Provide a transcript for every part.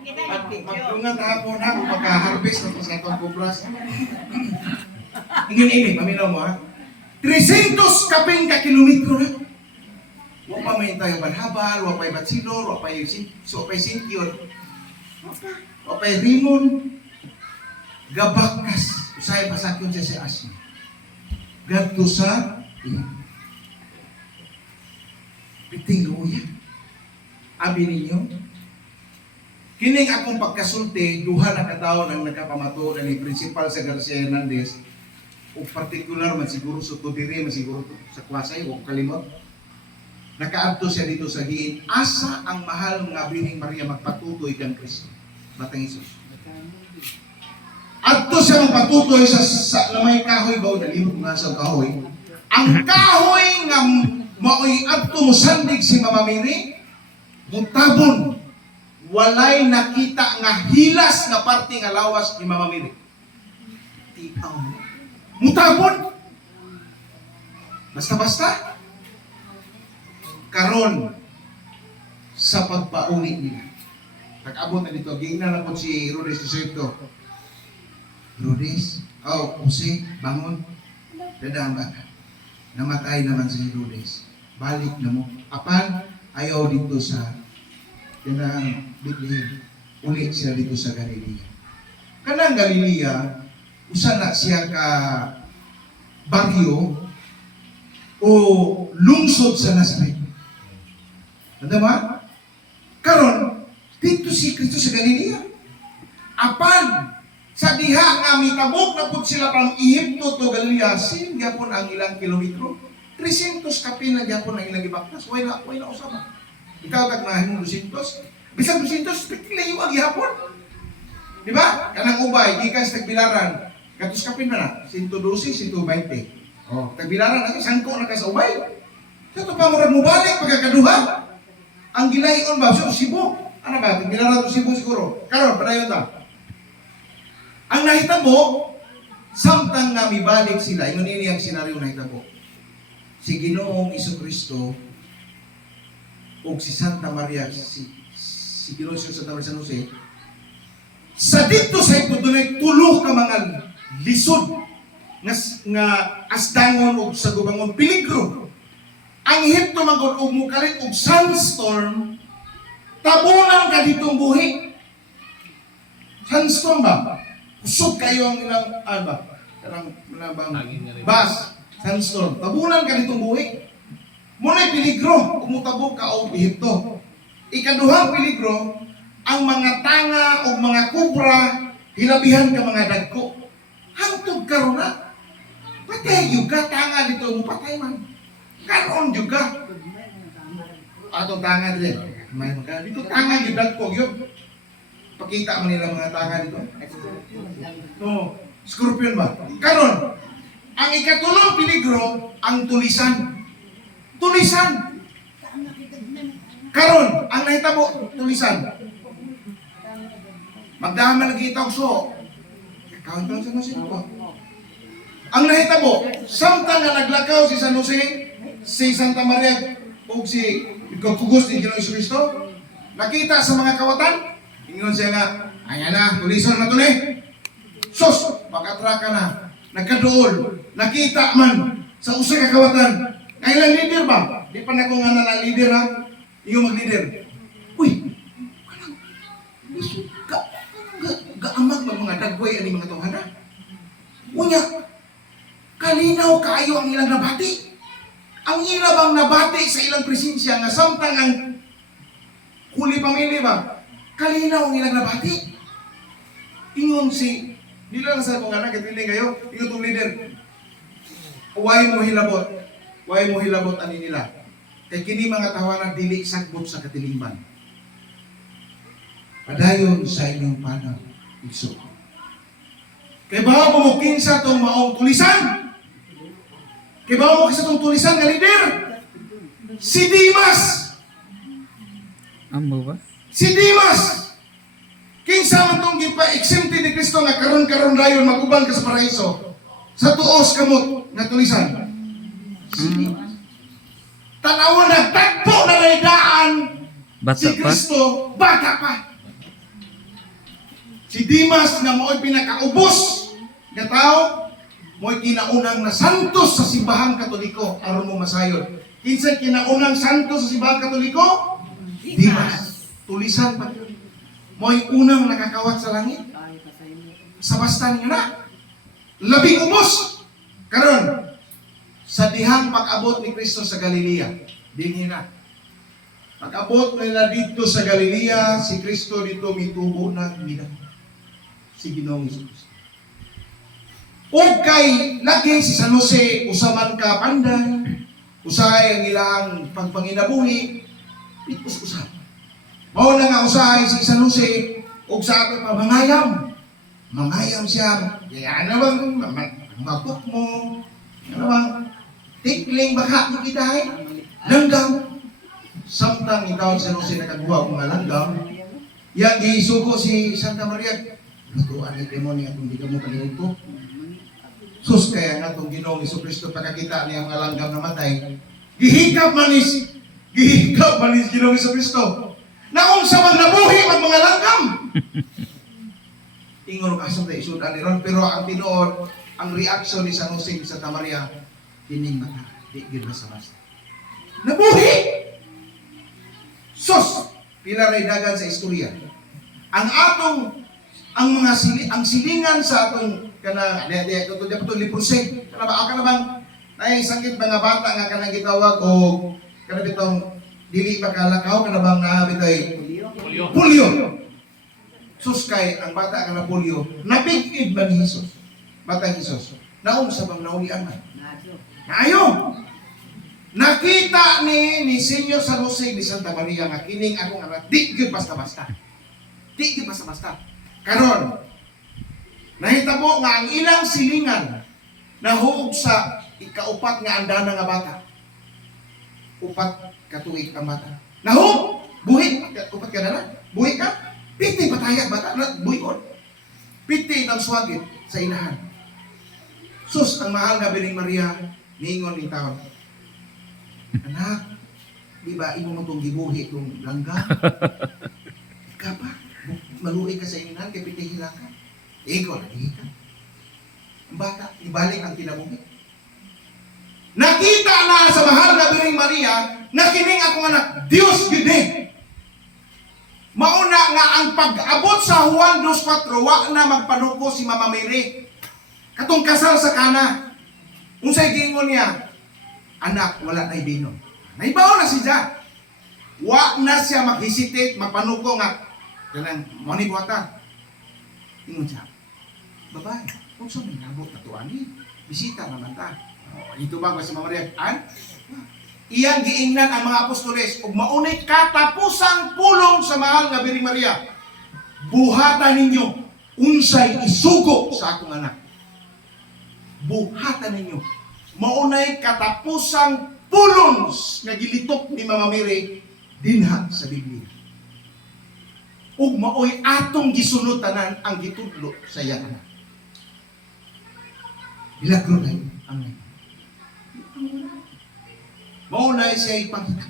Magdungan hapon na kung magka-harvest na sa itong kubras. Ingin-ingin, maminaw mo ha. 300 kaping ka kilometro na. Huwag pa may tayo balhabal, huwag pa'y batsilor, huwag pa'y sintior, huwag pa'y rimon, gabakas. Usaya pasakyon siya sa asya. Gadto sa piting luya. Abi ninyo, kining akong pagkasulti, duha na kataon ang nakapamato na ni Principal sa Garcia Hernandez, o particular man siguro sa tudiri, man siguro sa kwasay, o kalimot, nakaadto siya dito sa diin, asa ang mahal ng Birheng Maria magpatutoy kang Kristo, Batang Isus. Adto siya magpatutoy sa may kahoy ba, nalimot nga sa kahoy, ang kahoy nga maoy adto mo sandig si Mama Mary, mutabon, walay nakita nga hilas nga parte nga lawas ni Mama Mary. Titaw mo. Mutabon. Basta-basta. Karon sa pagpauli nila. Nag-abot na dito. Gina na po si Rodes Isoito. Rodes, Jose, bangon. Dadaan ba? Namatay naman si Rodes. Balik na mo. Apan, ayaw dito sa kanang Bethlehem. Ulit siya dito sa Galilea. Kanang Galilea, usa na siya ka baryo o lungsod sa Nazaret. Ano ba? Karon, dito si Kristo sa Galilea. Apan, sa diha nga mitabok na po sila pang Ehipto to Galilea, gyapon ang ilang kilometro. 300 kapin na gyapon ang ilang ibaktas. Way na usama. Ikaw tag mahimong 200. Bisag 200, layo ang gihapon. Di ba? Kanang ubay, gikan sa tagbilaran. Katus kapin na na, 112, 120. Oh, tagbilaran na, sangko na ka sa ubay. Sa ito pa mo balik pagkakaduha. Ang gilayon ba? So, Cebu. Ano ba? Tagbilaran to Cebu siguro. Karon, padayon ta. Ang nahitabo, samtang nga mibalik sila, yun ini ang senaryo nahitabo. Si Ginoong Isukristo o si Santa Maria, si Ginoong Santa Maria San Jose, sa dito sa ito, doon tulo ka mga lisod nga asdangon o sa gubangon peligro. Ang Ehipto magod og mukalit og sandstorm, tabunan ka ditong buhi. Sandstorm ba? Usog kayo ang ilang, karang bas, sandstorm. Tabunan ka ditong buhi. Muna'y peligro, umutabog ka o Ehipto. Ikaduhang peligro, ang mga tanga o mga kubra, hilabihan ka mga dagko. Hantog karon na. Patay juga, tanga dito mo patay man. Karon juga. Atong tanga dito. May mga dito tanga yung dagko yun. Pakita mo nila mga tanga dito. No, scorpion ba? Karon, ang ikatulong peligro, ang tulisan. Tulisan. Karon, ang nahitabo, tulisan. Magdaman lagi itaw so. Kauntan sa Jose ko. Ang nahitabo, samtang nga naglakaw si San Jose, si Santa Maria, o si Kugos ni Ginoong Jesucristo, nakita sa mga kawatan, ingon siya nga, ayan na, tulisan na ito Sos, makatraka na, nagkadool, nakita man sa usa ka kawatan. Kailan leader ba? Di pa na kung nga na leader ha? Iyong mag-leader. Uy, gaamag mga dagway ani mga tawhana. Unya, kalinaw kaayo ang ilang nabati. Ang ilang bang nabati sa ilang presensya nga samtang ang huli pamilya ba? Kalinaw ang ilang nabati. Ingon si, nila lang sa mga anak, itiling kayo, ingon itong leader. Huwag mo hilabot. Huwag mo hilabot ani nila. Kaya kini mga tawanan dili sagbot sa katilingban. Padayon sa inyong panaw. Iso. Kaya ba mo kinsa itong maong tulisan? Kaya ba mo kinsa itong tulisan nga leader? Si Dimas! Amo ba? Si Dimas! Kinsa man itong gipa-exempted ni Kristo nga karon-karon dayon magubang ka sa paraiso. Sa tuos kamot nga tulisan. Si Dimas. Tanawon nagtagpo na laydaan Bata si pa? Kristo, bata pa. Si Dimas nga mo'y pinakaubos nga tao, mo'y kinaunang na santos sa simbahang Katoliko aron mo masayod. Kinsa kinaunang santos sa simbahang Katoliko? Dimas. Tulisan pa yun. Mo'y unang nakakawat sa langit. Sa basta niyo na. Labing ubos. Karon, sa dihang pag-abot ni Kristo sa Galilea, dinhi na. Pag-abot nila dito sa Galilea, si Kristo dito mitubo na mida. Si Ginoong Hesus. O kay lagi si San Jose, usaman ka panday, usay ang ilang pagpanginabuhi, itus-usap. Mao na nga usahay si San Jose, o sa akin pa, mangayam. Mangayam siya. Kaya ano bang, mapok mo, ano bang, tikling baka mo kitahay, langgam. Samtang ikaw San Jose nakagawa kong mga langgam, yan isugo si Santa Maria, lutuan ni demonyo atong di ka mo kalimuto. Sus kaya nga itong Ginoong Jesucristo pagkakita niya mga langgam na matay, gihigap manis Ginoong Jesucristo. Naong sa magnabuhi ang mga langgam. Ingon ka sa isudan ni Ron, pero ang tinuod, ang reaction ni San Jose sa Santa Maria, tining mata, di gid sa basta. Nabuhi! Sus! Pila ray dagan sa istorya. Ang mga silingan sa atong kana tutod liprose. Kana ba ka bang nay sakit mga bata nga kanang gitawag o kana bitong dili makalakaw kana bang naabitoy polio. Sus kay ang bata kana polio, napigid man ni Hesus. Batang Hesus. Naong sa bang naulian man. Ayo. Nakita ni Senyor San Jose ni Santa Maria nga kining akong anak di gyud basta-basta. Di gyud basta-basta. Karon nahitabo nga ang ilang silingan nahuog sa ikaupat nga andana nga bata. Upat ka tuig ang bata. Nahuog! Buhi! Upat ka na? Buhi ka? Piti patayag bata. Buhi on. Piti ng swagit sa inahan. Sus, ang mahal nga Bining Maria, ningon ni taon. Anak, di ba imo mo itong gibuhi itong langga? Ika pa, maluwi ka sa inahan, kay piti hilakan. Ikaw, lagi ka. Ang bata, ibalik ang kinabuhi. Nakita na sa mahal na Bining Maria, na kining akong anak, Diyos gede. Mauna nga ang pag-abot sa Juan 2:4, wa na magpanuko si Mama Mary. Katong kasal sa kana. Unsay gingon niya? Anak, wala na ibino. Naibaw na siya. Wa na siya mag-hesitate, magpanuko nga. Ganang, moni buhata. Ingon siya. Babae, kung saan may nabot na tuwan bisita naman ta. Ito ba si Mama Maria? Iyang giingnan ang mga apostoles ug maunay katapusang pulong sa mahal nga Biring Maria. Buhatan ninyo unsay isugo sa akong anak. Buhatan ninyo. Maunay katapusang pulong nga gilitok ni Mama Mary dinha sa Biblia. Ug maoy atong gisunod tanan ang gitudlo sa iyang anak. Milagro na yun. Amen. Maunay siya ipangita.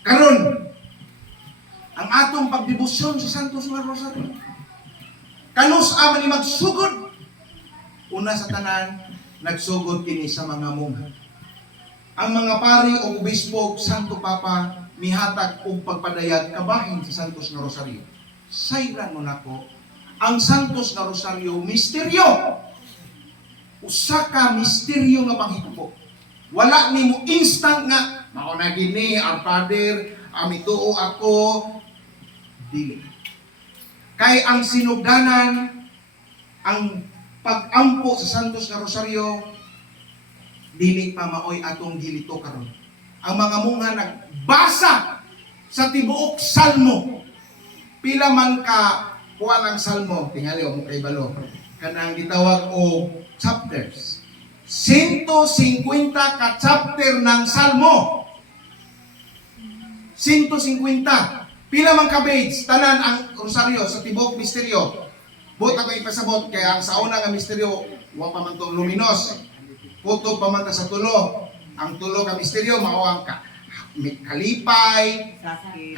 Karon, ang atong pagdebosyon sa Santos nga Rosario. Kanus aman ni magsugod. Una sa tanan, nagsugod kini sa mga mungha. Ang mga pari o obispo, Santo Papa, mihatag og pagpadayag kabahin sa Santos nga Rosario. Sayran mo nako, ang Santos nga Rosario, misteryo. Usa ka misteryo nga panghitabo. Wala nimo instant nga mao na gini ang Father, amituo ako dili. Kay ang sinugdanan, ang pag-ampo sa Santos nga Rosario dili pa maoy atong gilito karon. Ang mga mungha nagbasa sa tibuok salmo. Pila man ka kuha ng salmo, tingali o kay balo. Kanang gitawag o chapters. 150 ka chapter ng salmo. 150. Pila man ka page, tanan ang rosaryo sa tibuok misteryo. Buot ako ipasabot, kaya ang sa una nga misteryo, wa pa man itong luminos. Puto pa man ta sa tulo. Ang tulo ka misteryo, mao ang kalipay,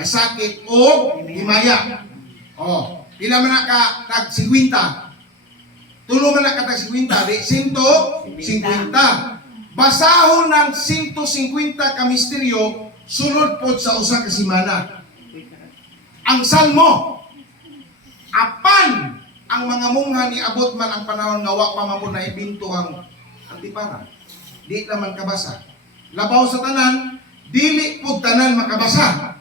kasakit, o himaya. O, Pila man na ka tag 50. Tulo man na ka tag 50, di 150. Basahon ng 150 ka misteryo sulod pod sa usa ka semana. Ang salmo, apan ang mga mungha ni abot man ang panahon nga wa pa man na ibinto ang antipara. Di naman kabasa. Labaw sa tanan, dili pud tanan makabasa.